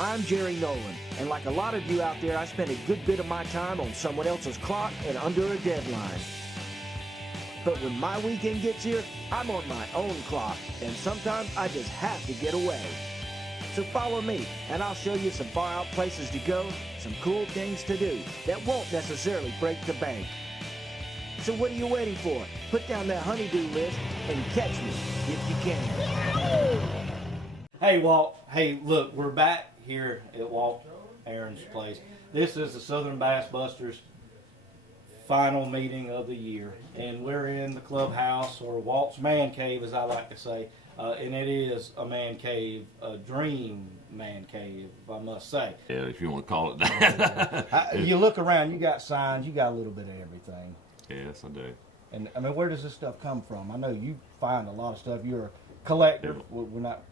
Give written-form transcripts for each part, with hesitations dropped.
I'm Jerry Nolan, and like a lot of you out there, I spend a good bit of my time on someone else's clock and under a deadline. But when my weekend gets here, I'm on my own clock, and sometimes I just have to get away. So follow me, and I'll show you some far-out places to go, some cool things to do that won't necessarily break the bank. So what are you waiting for? Put down that honey-do list and catch me if you can. Hey, Walt. Hey, look, we're back here at Walt Aaron's place. This is the Southern Bass Busters final meeting of the year, and we're in the clubhouse, or Walt's man cave, as I like to say, and it is a man cave, a dream man cave, if I must say. Yeah, if you want to call it that. You look around, you got signs, you got a little bit of everything. Yes, I do. And I mean, where does this stuff come from? I know you find a lot of stuff. You're a collector. Yeah. We're not.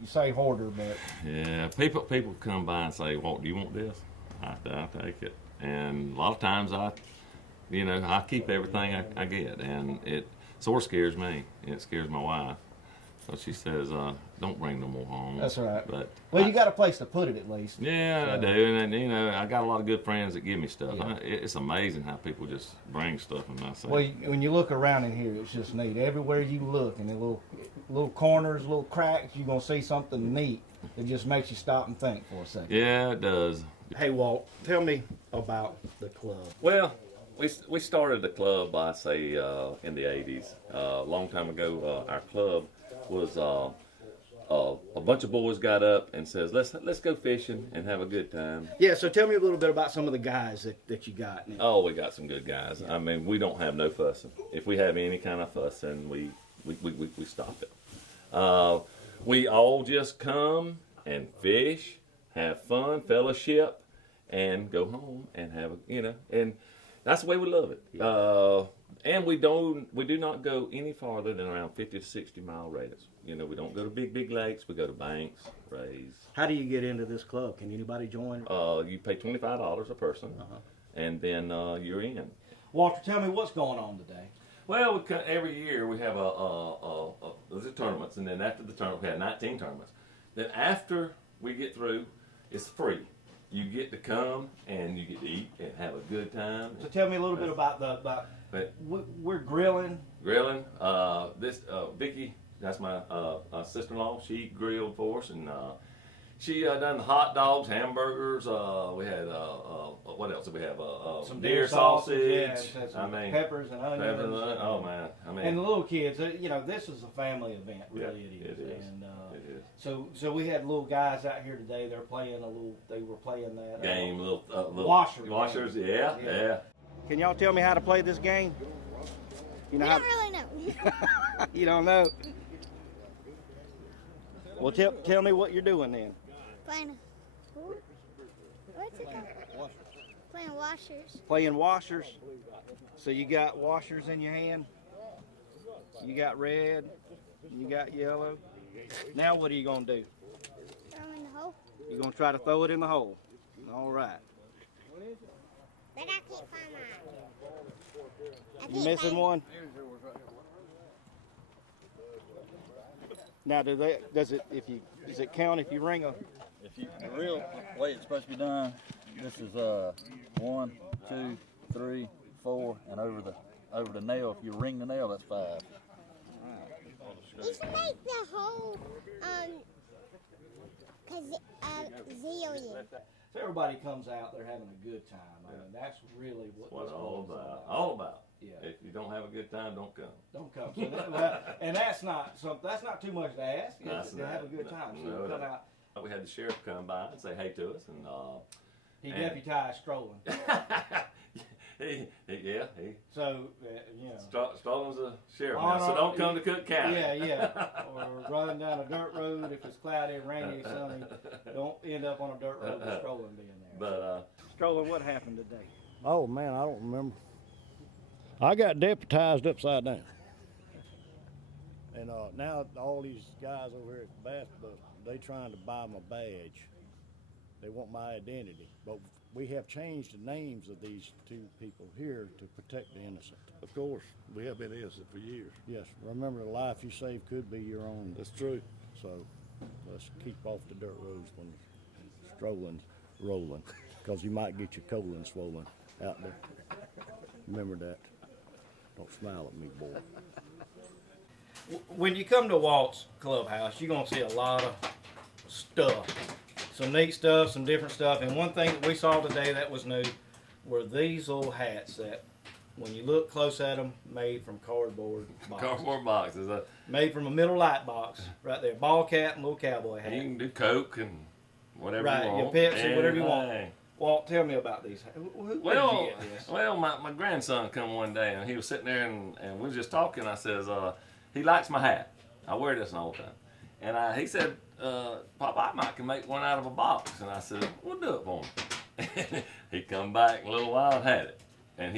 You say hoarder, but Yeah, people come by and say, "Walt, do you want this?" I take it, and a lot of times I keep everything I get, and it sort of scares me. It scares my wife. So she says, "Don't bring no more home." that's right. But you got a place to put it at least. yeah, I do, and I got a lot of good friends that give me stuff. Yeah. It's amazing how people just bring stuff, and I say, Well, when you look around in here, it's just neat. Everywhere you look, in the little corners, little cracks, you're gonna see something neat that just makes you stop and think for a second. yeah, it does. Hey, Walt, tell me about the club. Well, we started the club, I say, in the 80s. A long time ago, our club was a bunch of boys got up and says, let's go fishing and have a good time. Yeah, so tell me a little bit about some of the guys that you got. Oh, we got some good guys. I mean, we don't have no fussing. If we have any kind of fussing, we stop it. We all just come and fish, have fun, fellowship, and go home and have and that's the way we love it. And we do not go any farther than around 50 to 60 mile radius. We don't go to big lakes. We go to banks, rays. How do you get into this club? Can anybody join? You pay $25 a person, and then you're in. Walter, tell me what's going on today. Well, every year we have those are tournaments, and then after the tournament we have 19 tournaments. Then after we get through, it's free. You get to come and you get to eat and have a good time. So tell me a little bit about we're grilling. Grilling. This Vicky, that's my sister-in-law. She grilled for us, and she done the hot dogs, hamburgers. We had what else did we have? Some deer sausage. Yeah, some peppers and onions. Oh man, I mean. And the little kids, this is a family event. Really, yeah, it is. And it is. so we had little guys out here today. They were playing that Game, little washers. Yeah. Can y'all tell me how to play this game? You know I don't really know. You don't know. Well, tell me what you're doing then. Playing. What's it called? Playing washers. Playing washers. So you got washers in your hand. You got red. You got yellow. Now what are you gonna do? Throw 'em in the hole. You're gonna try to throw it in the hole. All right. But I can't find mine. You missing one? Now, does it count if you ring a? The real way it's supposed to be done, this is 1, 2, 3, 4, and over the nail. If you ring the nail, that's 5. You should make the whole zillion. So everybody comes out, they're having a good time. I mean, that's really what it's all about. All about. Yeah. If you don't have a good time, don't come. Don't come. And that's not too much to ask. That's to have a good time. So you come out. We had the sheriff come by and say hey to us, and He deputized strolling. he. So Strolling's a sheriff now, so don't come to Cook County. Yeah. Or running down a dirt road if it's cloudy, rainy, sunny. Don't end up on a dirt road with strolling being there. But Strolling, what happened today? Oh man, I don't remember. I got deputized upside down. And now all these guys over here at the Bass Busters, they trying to buy my badge. They want my identity. But we have changed the names of these two people here to protect the innocent. Of course, we have been innocent for years. Yes, remember the life you save could be your own. That's true. So let's keep off the dirt roads when strolling, rolling, because you might get your colon swollen out there. Remember that. Don't smile at me, boy. When you come to Walt's Clubhouse, you're gonna see a lot of stuff, some neat stuff, some different stuff. And one thing that we saw today that was new were these little hats that, when you look close at them, made from cardboard boxes. Cardboard boxes. Made from a middle light box right there, ball cap and little cowboy hat. You can do Coke and whatever Right, you want. your Pepsi, whatever you want. Anything. Walt, tell me about these. Where did Well, you get this? my grandson come one day and he was sitting there and we were just talking. I says, he likes my hat. I wear this all the time. And he said, Papa, I might can make one out of a box. And I said, we'll do it for him. He come back in a little while and had it. And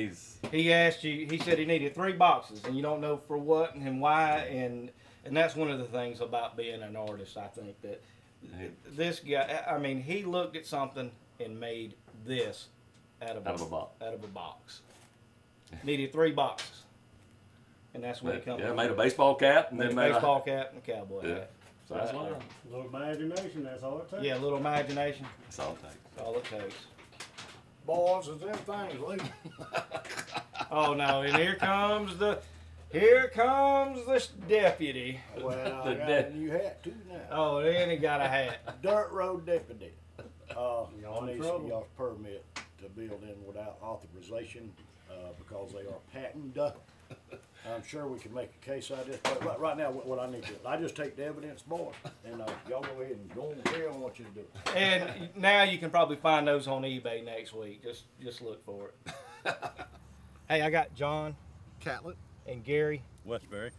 He asked you. He said he needed 3 boxes, and you don't know for what and why. And that's one of the things about being an artist. I think that this guy. I mean, he looked at something and made this out of a box. Needed 3 boxes, and that's when he comes. Yeah, made a baseball cap and then made a baseball cap and a cowboy hat. So that's what. A little imagination, that's all it takes. Yeah, a little imagination. That's all it takes. That's all it takes. Boys, is them things leaving? Oh no! And here comes the deputy. Well, The I got de- a new hat too now. Oh, then he got a hat. Dirt road deputy. Y'all in need trouble. y'all's permit to build in without authorization because they are patented. I'm sure we can make a case out of this, but right now, what I need to do, I just take the evidence, boy, and y'all go ahead and go and carry on what you do. And now you can probably find those on eBay next week. Just look for it. Hey, I got John Catlett. and Gary, Westbury.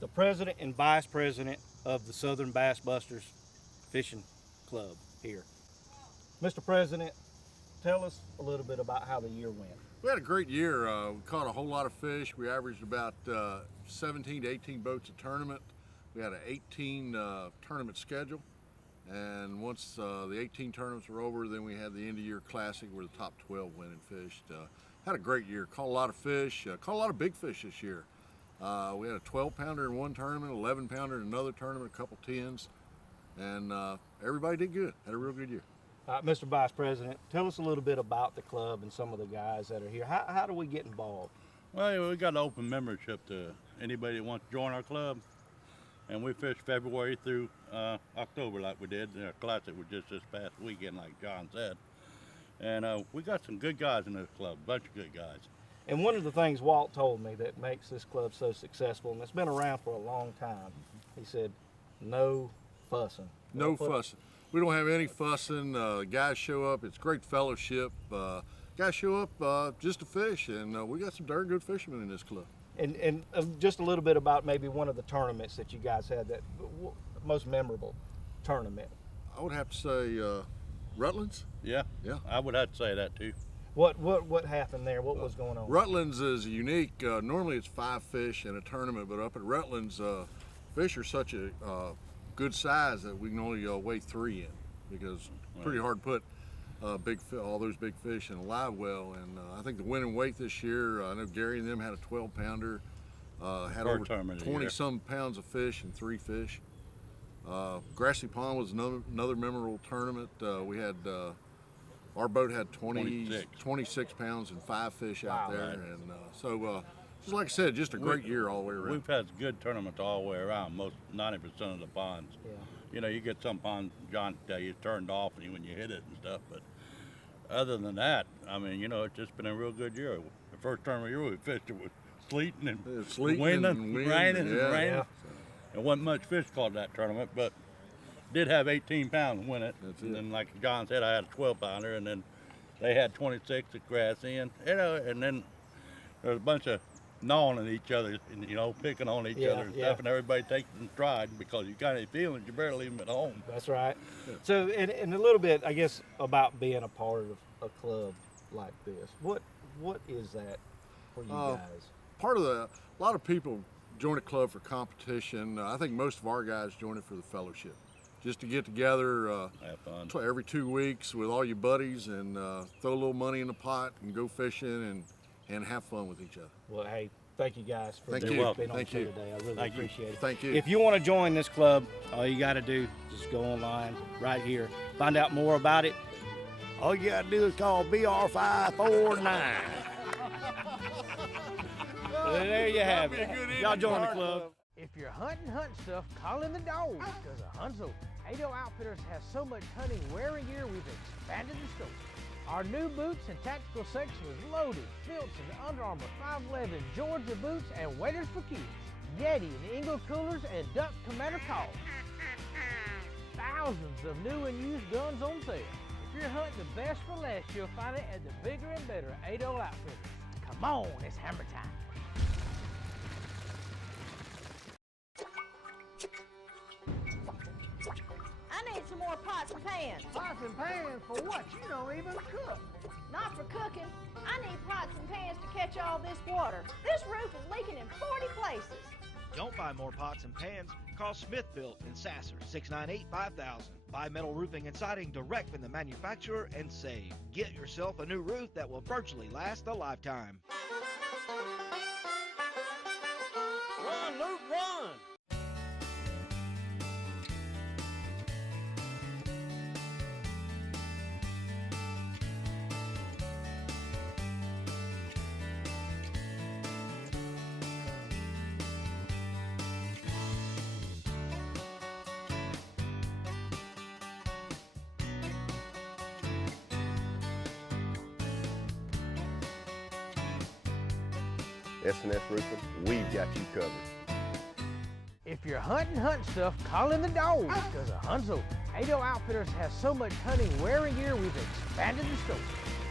the president and vice president of the Southern Bass Busters Fishing Club here. Mr. President, tell us a little bit about how the year went. We had a great year. We caught a whole lot of fish. We averaged about 17 to 18 boats a tournament. We had an 18 tournament schedule. And once the 18 tournaments were over, then we had the end of year classic where the top 12 went and fished. Had a great year. Caught a lot of fish. Caught a lot of big fish this year. We had a 12 pounder in one tournament, 11 pounder in another tournament, a couple 10s. And everybody did good. Had a real good year. Mr. Vice President, tell us a little bit about the club and some of the guys that are here. How do we get involved? Well, we got an open membership to anybody that wants to join our club. And we fish February through October like we did. Our classic was just this past weekend, like John said. And we got some good guys in this club, a bunch of good guys. And one of the things Walt told me that makes this club so successful, and it's been around for a long time, he said, no fussing. No fussing. We don't have any fussing. Guys show up. It's great fellowship. Guys show up just to fish, and we got some darn good fishermen in this club. And just a little bit about maybe one of the tournaments that you guys had, that most memorable tournament. I would have to say Rutland's. Yeah, Yeah. I would have to say that too. What happened there? What was going on? Rutland's is unique. Normally it's 5 fish in a tournament, but up at Rutland's, fish are such a good size that we can only weigh 3 in because it's pretty hard to put all those big fish in a live well. And I think the winning weight this year, I know Gary and them had a 12 pounder, had First over tournament of the 20 year. some pounds of fish and 3 fish. Grassy Pond was another memorable tournament. We had our boat had 26 pounds and 5 fish out there, and so just like I said, just a great year all the way around. We've had good tournaments all the way around, most 90% of the ponds. Yeah. You know, you get some ponds, John, tell you turned off when you hit it and stuff, but other than that, I mean, you know, it's just been a real good year. The first tournament of the year we fished, it was sleeting and Sleeting winning and wind, raining yeah. and raining. Yeah. There wasn't much fish caught that tournament, but did have 18 pounds win it. That's And it. then, like John said, I had a 12 pounder, and then they had 26 at Grassy, and you know, and then there was a bunch of gnawing at each other, and, you know, picking on each Yeah, other and yeah. stuff, and everybody takes it in stride because you got any feelings, you better leave them at home. That's right. So, and a little bit, I guess, about being a part of a club like this. What is that for you guys? A lot of people join a club for competition. I think most of our guys join it for the fellowship, just to get together Have fun. every 2 weeks with all your buddies and throw a little money in the pot and go fishing and have fun with each other. Well, hey, Thank you guys for Thank being you. on the Thank show you. today. I really appreciate it. Thank you. If you want to join this club, all you got to do is just go online right here, find out more about it. All you gotta do is call BR549. There you have it. Y'all join the club. If you're hunting hunt stuff, call in the dogs, because Hunzo Ado Outfitters has so much hunting wear and gear, we've expanded the store. Our new boots and tactical section is loaded. Phillips and Under Armour 511 Georgia boots and waders for kids. Yeti and Eagle coolers and Duck Commander calls. Thousands of new and used guns on sale. If you're hunting the best for less, you'll find it at the bigger and better Ado Outfitters. Come on, it's hammer time. I need some more pots and pans. Pots and pans for what? You don't even cook. Not for cooking. I need pots and pans to catch all this water. This roof is leaking in 40 places. Don't buy more pots and pans. Call Smith-Built in Sasser, 698-5000. Buy metal roofing and siding direct from the manufacturer and save. Get yourself a new roof that will virtually last a lifetime. Run, Luke, run! S&S Roofing, we've got you covered. If you're hunting hunt stuff, call in the dogs, because Hunzo Ado Outfitters has so much hunting wear and gear, we've expanded the store.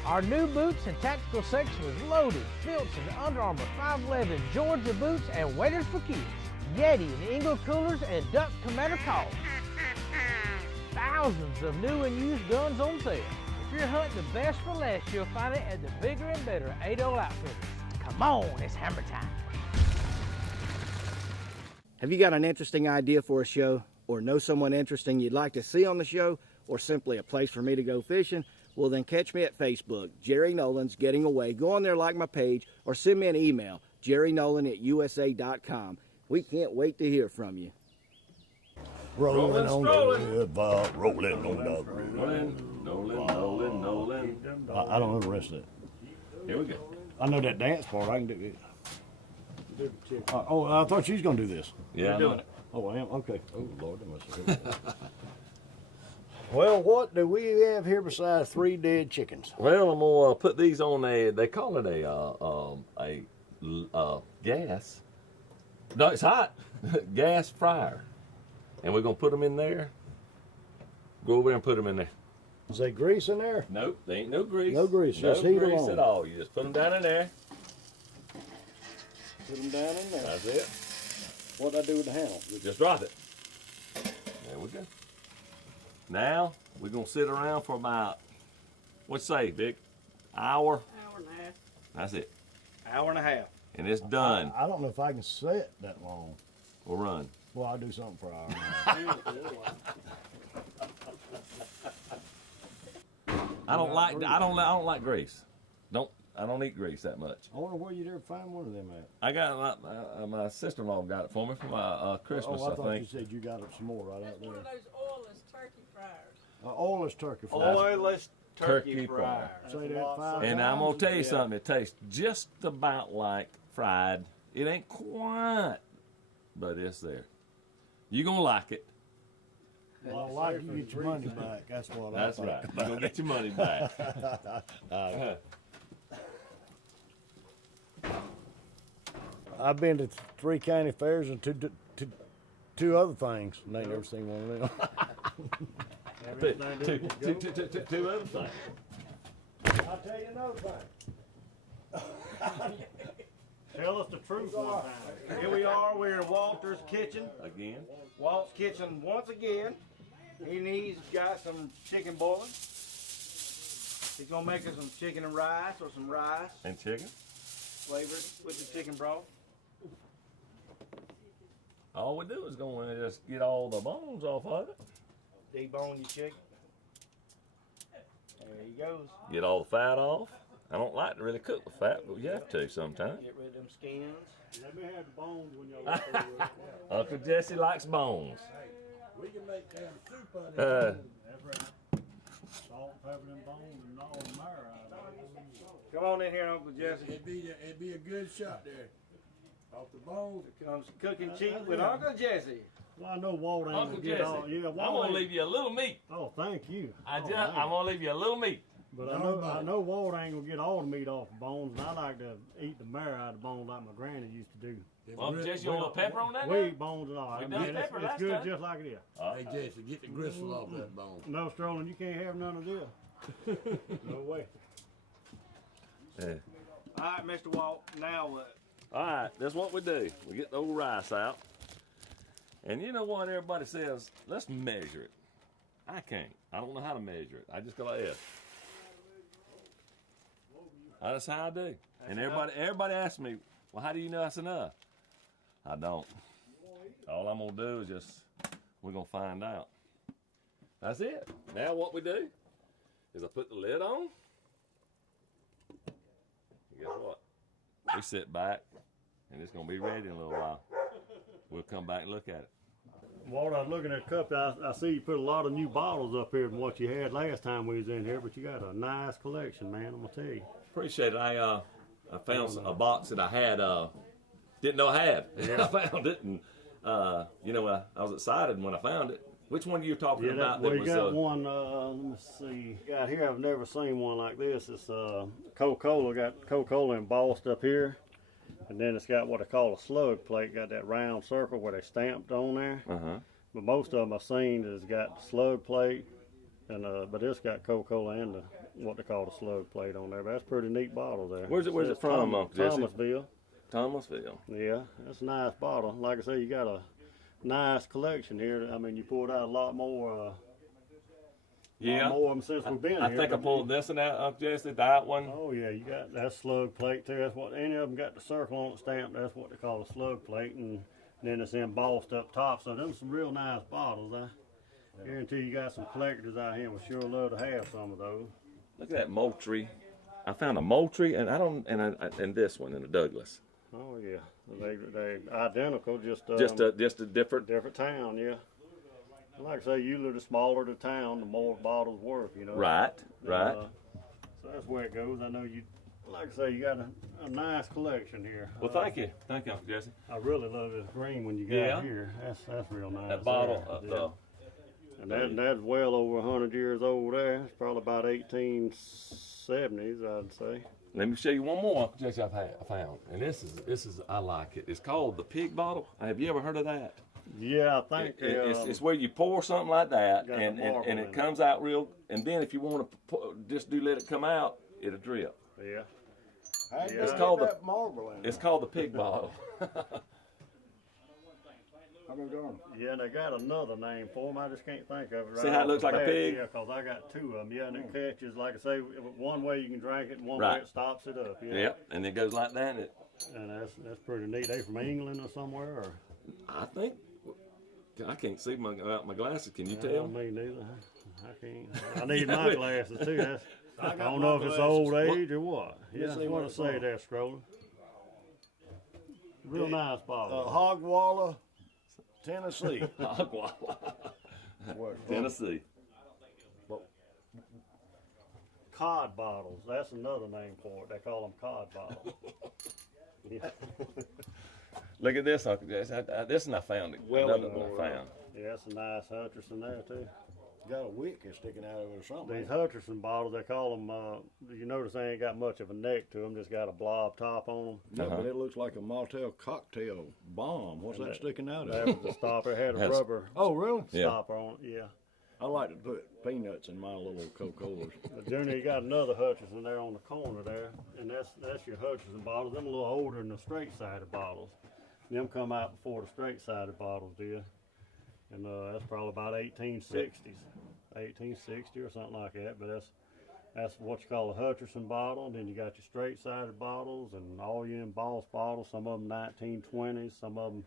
Our new boots and tactical section is loaded. Phillips and Under Armour 511 Georgia boots and waders for kids. Yeti and Eagle coolers and Duck Commander calls. Thousands of new and used guns on sale. If you're hunting the best for less, you'll find it at the bigger and better Ado Outfitters. Come on, it's hammer time. Have you got an interesting idea for a show, or know someone interesting you'd like to see on the show, or simply a place for me to go fishing? Well, then catch me at Facebook, Jerry Nolan's Getting Away. Go on there, like my page, or send me an email, jerrynolan@usa.com. We can't wait to hear from you. Rolling on strolling. the river, rolling on the river. Nolan. I don't know the rest of it. Here we go. I know that dance part. I can do it. I thought you was gonna do this. Yeah, You're doing it. Oh, I am. Okay. Oh Lord, that must have. Well, what do we have here besides 3 dead chickens? Well, I'm gonna put these on a. They call it a gas. No, it's hot. Gas fryer, and we're gonna put them in there. Go over there and put them in there. Is there grease in there? Nope, there ain't no grease. No grease, No just heat grease alone. at all. You just put them down in there. Put them down in there. That's it. What'd I do with the handle? Just drop it. There we go. Now we're gonna sit around for about, what'd you say, Vic? Hour? Hour and a half. That's it. Hour and a half. And it's done. I don't know if I can sit that long. We'll run. Well, I'll do something for an hour. I don't like grease. I don't eat grease that much. I wonder where you'd ever find one of them at. I got my sister-in-law got it for me for my Christmas. I thought I think. you said you got some more right out there. One of those oilless turkey fryers. Oilless turkey fries. Oilless turkey Turkey fryer. Say that 5 And times. I'm gonna tell you something. It tastes just about like fried. It ain't quite, but it's there. You gonna like it. Well, I like you get your money back. That's what That's I think. right. You're gonna get your money back. I've been to 3 county fairs and two other things, and I ain't never seen one of them. Two other things. I'll tell you another thing. Tell us the truth one time. Here we are. We're in Walter's kitchen. Again. Walt's kitchen once again. He's got some chicken boiling. He's gonna make us some chicken and rice, or some rice And chicken. flavored with the chicken broth. All we do is go in and just get all the bones off of it. Debone your chicken. There he goes. Get all the fat off. I don't like to really cook with fat, but you have to sometimes. Get rid of them skins. Let me have the bones when y'all look through it. Uncle Jesse likes bones. We can make damn soup out of Uh, it. That's right. Salt, pepper, and bones, and all the marrow out of it. Come on in here, Uncle Jesse. It'd be a good shot there. Off the bones. Here comes cooking cheap with Uncle Jesse. Well, I know Walt ain't Uncle gonna get Jesse, all. Yeah, I'm Walt gonna ain't- leave you a little meat. Oh, thank you. I'm man. gonna leave you a little meat. But I know Walt ain't gonna get all the meat off the bones, and I like to eat the marrow out of the bones like my granny used to do. Well, Jesse, you want a little pepper on that? We eat bones and all. We I done mean, pepper it's last good time. just like it is. Hey Jesse, get the gristle off that bone. No, Strolling, you can't have none of this. No way. Yeah. All right, Mr. Walt. Now what? All right, that's what we do. We get the old rice out. And you know what everybody says? Let's measure it. I can't. I don't know how to measure it. I just go like this. That's how I do. And everybody asks me, well, how do you know that's enough? I don't. All I'm going to do is we're going to find out. That's it. Now what we do is I put the lid on. And guess what? We sit back, and it's going to be ready in a little while. We'll come back and look at it. Walt, I was looking at the cup. I see you put a lot of new bottles up here than what you had last time we was in here, but you got a nice collection, man, I'm going to tell you. Appreciate it. I found a box that I had, didn't know I had. Yeah. I found it, and I was excited when I found it. Which one are you talking about? Well, you got one, let me see. Got here, I've never seen one like this. It's Coca-Cola, got Coca-Cola embossed up here. And then it's got what they call a slug plate, got that round circle where they stamped on there. Uh-huh. But most of them I've seen has got slug plate, and but it's got Coca-Cola and what they call the slug plate on there. But that's a pretty neat bottle there. Where's it from, Uncle Jesse? Thomasville. Thomasville. Yeah, that's a nice bottle. Like I say, you got a nice collection here. I mean, you pulled out a lot more. Yeah. More of them since we've been here. I think I pulled this one out, Uncle Jesse, that one. Oh yeah, you got that slug plate too. That's what any of them got the circle on it stamped. That's what they call a slug plate, and then it's embossed up top. So them some real nice bottles. I guarantee you got some collectors out here. Would sure love to have some of those. Look at that Moultrie. I found a Moultrie, and and this one, and a Douglas. Oh yeah, they identical, just a different town. Yeah. Like I say, usually the smaller the town, the more bottles worth, you know. Right. So that's where it goes. I know you, like I say, you got a nice collection here. Well, thank you, Uncle Jesse. I really love this green one you got here. That's real nice. That bottle, and that's well over 100 years old there. It's probably about 1870s, I'd say. Let me show you one more, Uncle Jesse, I found. And this is I like it. It's called the pig bottle. Have you ever heard of that? Yeah, I think it's where you pour something like that, and it comes out real. And then if you want to just let it come out, it'll drip. Yeah. It's called the pig bottle. Yeah, they got another name for them. I just can't think of it right. See how it looks like a pig? Yeah, because I got two of them. Yeah, and it catches, like I say, one way you can drink it, and one way Right. it stops it up. Yeah. Yep, and it goes like that. And that's pretty neat. They from England or somewhere? Or? I think. I can't see my glasses. Can you I tell? Me neither. I can't. I need my glasses too. I don't know if it's old age or what. Yeah, that's what I say there, Scrolling. Real nice bottle. Hogwalla, Tennessee. Hogwalla, Tennessee. Cod bottles. That's another name for it. They call them cod bottles. Yeah. Look at this, Uncle Jesse. This one I found. Another one I found. Yeah, that's a nice Hutcherson there too. Got a wick sticking out of it or something. These Hutcherson bottles, they call them. You notice they ain't got much of a neck to them. Just got a blob top on them. Yeah, but it looks like a Martell cocktail bomb. What's that sticking out of That it? was the stopper. It had a rubber. Oh, really? Stopper on it. Yeah. I like to put peanuts in my little Coca-Colas. Junior, you got another Hutcherson there on the corner there, and that's your Hutcherson bottles. Them a little older than the straight-sided bottles. Them come out before the straight-sided bottles did, and that's probably about 1860s, 1860 or something like that. But that's what you call a Hutcherson bottle. And then you got your straight-sided bottles and all your embossed bottles. Some of them 1920s, some of them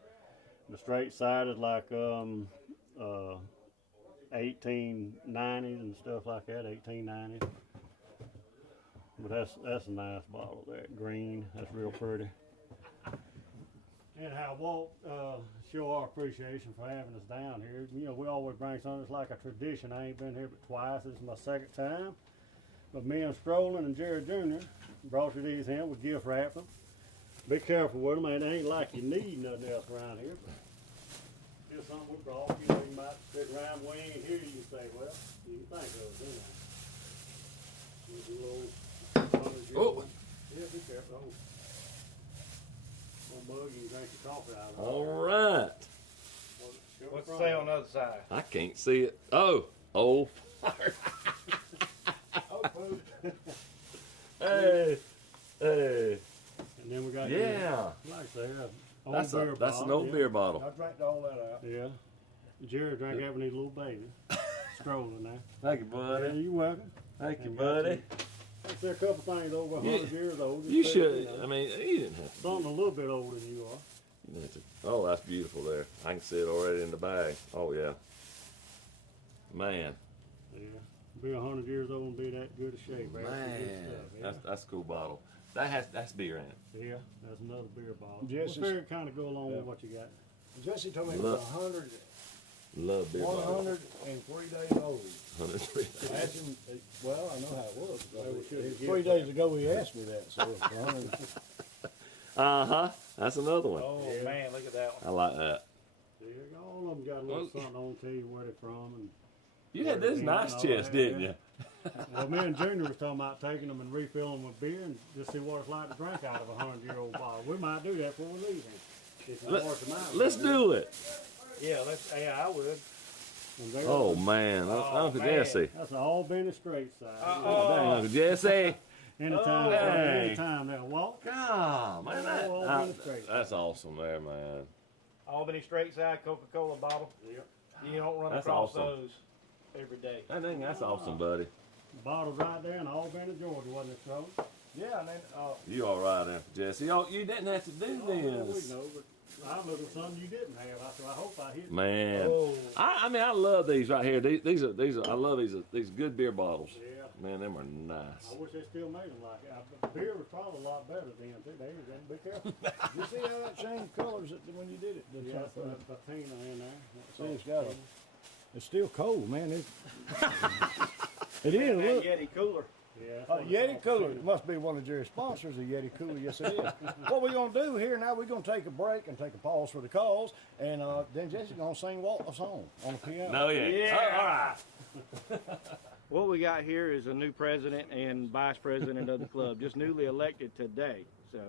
the straight-sided like 1890s and stuff like that, 1890s. But that's a nice bottle there, green. That's real pretty. Anyhow, Walt, show our appreciation for having us down here. You know, we always bring something. It's like a tradition. I ain't been here but twice. This is my second time. But me and Strolling and Jerry Jr. brought you these in. We gift wrapped them. Be careful with them. It ain't like you need nothing else around here. But here's something we brought. You know, you might sit around when you ain't here. You can say, well, you can think of it, you know. Oh. Yeah, be careful. Oh. Mug, you can drink your coffee out of it. All right. What's it say on the other side? I can't see it. Oh, fire. Hey. And then we got Yeah. Like there. That's an old beer bottle. I drank all that out. Yeah. Jerry drank having his little baby. Strolling now. Thank you, buddy. Yeah, you're welcome. Thank you, buddy. There are a couple things over 100 years old. You should. I mean, you didn't have to. Something a little bit older than you are. You didn't have to. Oh, that's beautiful there. I can see it already in the bag. Oh, yeah. Man. Yeah. Be 100 years old and be that good a shape. Man. Yeah. That's a cool bottle. That's beer in it. Yeah, that's another beer bottle. Jesse's- Well, kind of go along with what you got. Jesse told me it Look. was 100, Love beer bottles. 103 days old. 103. Asked him, well, I know how it was. should 3 days ago he asked me that, so it's 100. Uh-huh. That's another one. Oh, man, look at that one. I like that. Yeah, all of them got a little something on tell you where they're from. And You had this nice chest, didn't you? Well, me and Junior was talking about taking them and refilling them with beer and just see what it's like to drink out of a 100-year-old bottle. We might do that before we leave here. If it works them out. Let's do it. Yeah, I would. Oh, man. Uncle man. Jesse. That's all been a straight side. Dang, Uncle Jesse. Anytime, dang. anytime they'll walk. God, man. all been a straight side. That's awesome there, man. Albany straight side Coca-Cola bottle. Yep. You don't run That's across awesome. those every day. I think that's awesome, buddy. Bottles right there in Albany, Georgia, wasn't it, so? Yeah, and then You all right, Uncle Jesse. Oh, you didn't have to do We this. know, but I looked at something you didn't have. I hope I hit. Man. Oh. I mean, I love these right here. These are I love these good beer bottles. Yeah. Man, them are nice. I wish they still made them like that. Beer was probably a lot better then, too. Be careful. You see how that changed colors when you did it? Yeah, that's a patina in there. See, it's got a, it's still cold, man. It is. that Look. Yeti cooler. Yeah, Yeti cooler. It must be one of Jerry's sponsors, a Yeti cooler. Yes, it is. What we're going to do here now, we're going to take a break and take a pause for the calls, and then Jesse's going to sing Walt a song on the piano. No, yeah. Yeah. All right. What we got here is a new president and vice president of the club, just newly elected today. So,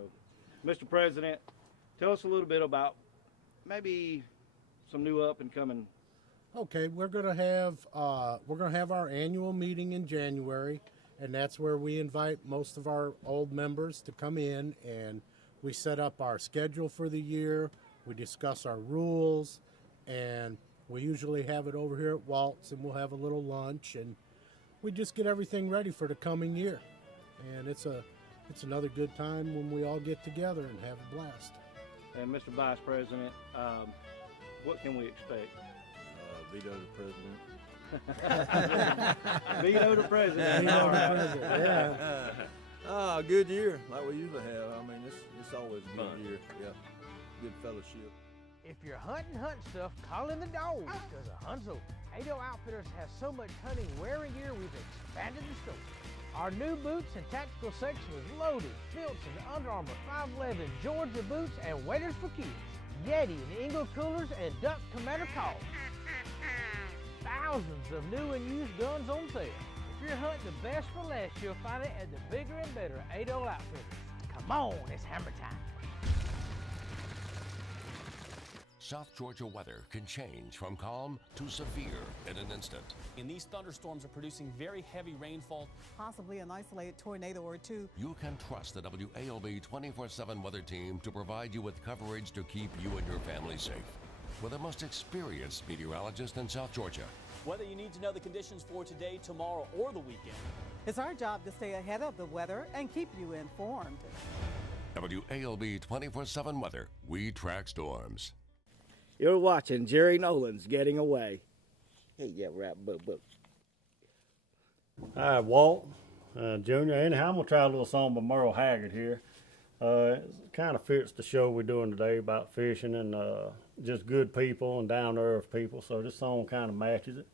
Mr. President, tell us a little bit about maybe some new up and coming. Okay, we're gonna have our annual meeting in January, and that's where we invite most of our old members to come in, and we set up our schedule for the year. We discuss our rules, and we usually have it over here at Walt's, and we'll have a little lunch, and we just get everything ready for the coming year. And it's another good time when we all get together and have a blast. And Mr. Vice President, what can we expect? Veto the president. Veto the president. Veto the All right. president, yeah. Good year, like we usually have. I mean, it's always a good Fun. year. Yeah, good fellowship. If you're hunting hunt stuff, call in the dog, because a Hunzo Ado Outfitters has so much hunting wearing gear, we've expanded the store. Our new boots and tactical section is loaded. Phillips and Under Armour 511 Georgia boots and waders for kids. Yeti and Engel coolers and Duck Commander calls. Thousands of new and used guns on sale. If you're hunting the best for less, you'll find it at the bigger and better Ado Outfitters. Come on, it's hammer time. South Georgia weather can change from calm to severe in an instant. And these thunderstorms are producing very heavy rainfall. Possibly an isolated tornado or two. You can trust the WALB 24/7 weather team to provide you with coverage to keep you and your family safe. With the most experienced meteorologist in South Georgia. Whether you need to know the conditions for today, tomorrow, or the weekend. It's our job to stay ahead of the weather and keep you informed. WALB 24/7 weather. We track storms. You're watching Jerry Nolan's Getting Away. Hey, yeah, right, boop. All right, Walt, Junior. Anyhow, I'm gonna try a little song by Merle Haggard here. It kind of fits the show we're doing today about fishing and just good people and down to earth people. So this song kind of matches it.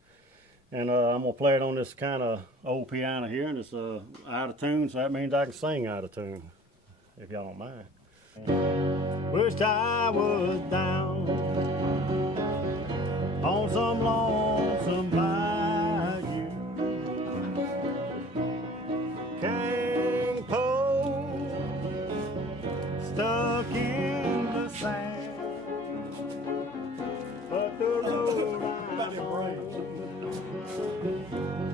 And I'm gonna play it on this kind of old piano here, and it's out of tune, so that means I can sing out of tune, if y'all don't mind. Wished I was down on some lonesome bayou, cane pole stuck in the sand, but the road I'm on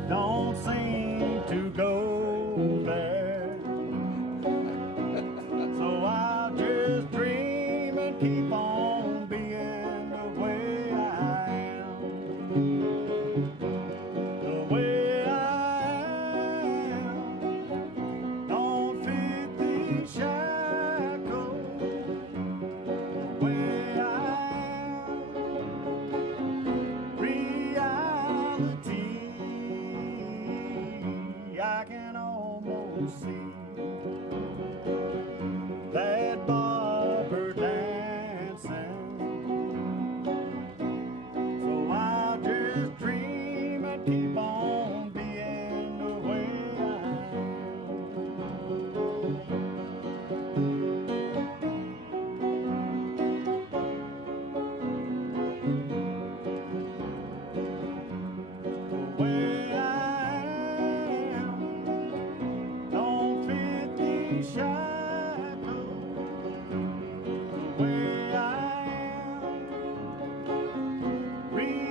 don't seem to go there. So I'll just dream and keep on being the way I am. The way I am don't fit these shackles. The way I am, reality, I can almost see that barber dancing. So I'll just dream and keep on being the way I am. The way I am don't fit these shackles. The way I am, reality,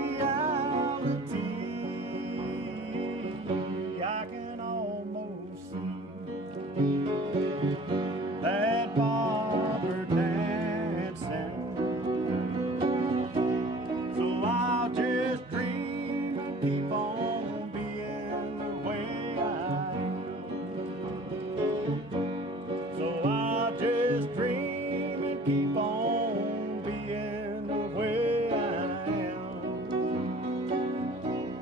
I can almost see that barber dancing. So I'll just dream and keep on being the way I am. So I'll just dream and keep on being the way I am.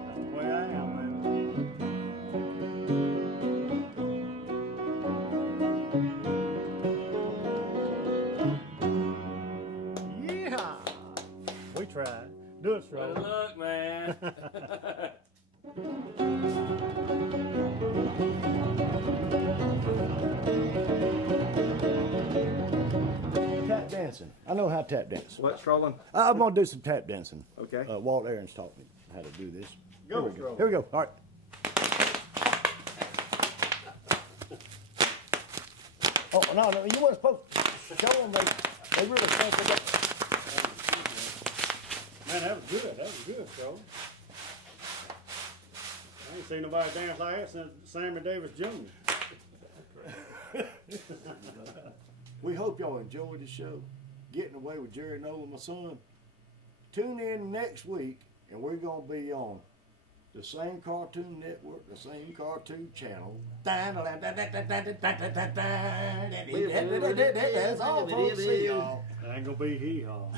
That's the way I am, baby. Yeah, we tried. Do it, Stroll. Good luck, man. Tap dancing. I know how to tap dance. What, strolling? I'm gonna do some tap dancing. Okay. Walt Aaron's taught me how to do this. Go, Here we go. Stroll. Here we go. All right. Oh no, you weren't supposed to show them. They really think they got. Man, that was good. That was good, Stroll. I ain't seen nobody dance like that since Sammy Davis Jr. We hope y'all enjoyed the show. Getting Away with Jerry Nolan, my son. Tune in next week, and we're gonna be on the same Cartoon Network, the same cartoon channel. That's all folks see y'all. Ain't gonna be hee-haw.